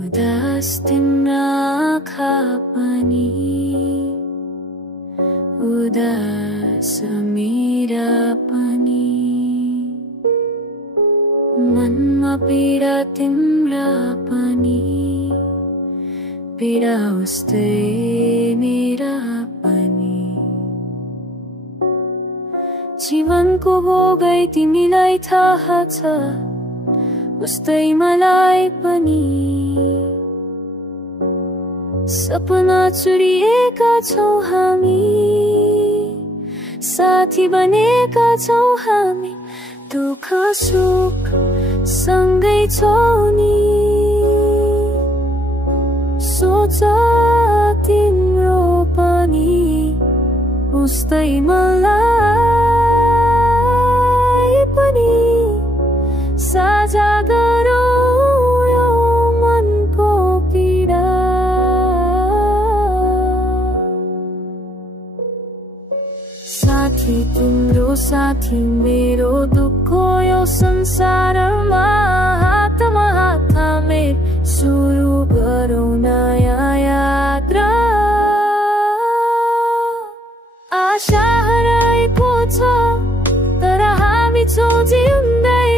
उदास तिम्रा आँखा पनि उदास मेरा पनि मनमा पीडा तिम्रा पनि पीडा उस्तै मेरा पनि जीवनको भोगै तिमीलाई थाहा छ उस्तै मलाई पनि सपना चुरिएका छौं हामी साथी बनेका छौं हामी दुःख सुख सँगै छौं नि सोच तिम्रो पनि उस्तै मलाई पनि साझा गरौँ यो मनको पीडा साथी तिम्रो साथी मेरो दुःख यो संसारमा हातमा हात थामे सुरु गरौँ नयाँ यात्रा आशा हराएको छ तर हामी छौं जिउँदै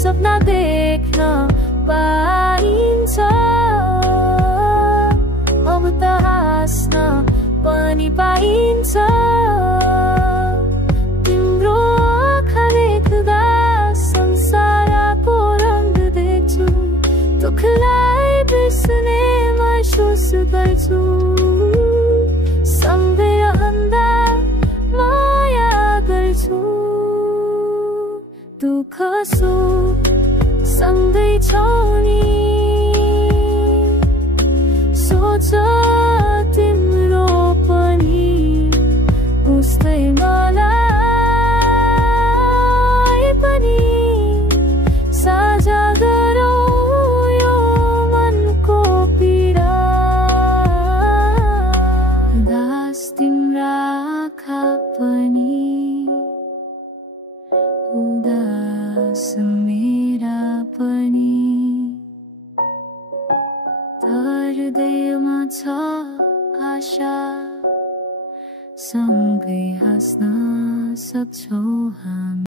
सपना देख्न पाइन्छ अब त हाँस्न पनि पाइन्छ तिम्रो आँखा देख्दा संसारको रंग देख्छु दुःखलाई बिर्सने महसुस गर्छु सँगै रहँदा माया गर्छु दुःख सुख सँगै छौं नि सोच तिम्रो पनि उस्तै मलाई पनि साझा गरौँ यो मनको पीडा उदास तिम्रा आँखा पनि उदास मेरा पनि हृदयमा छ आशा सँगै हाँस्न सक्छौं हामी।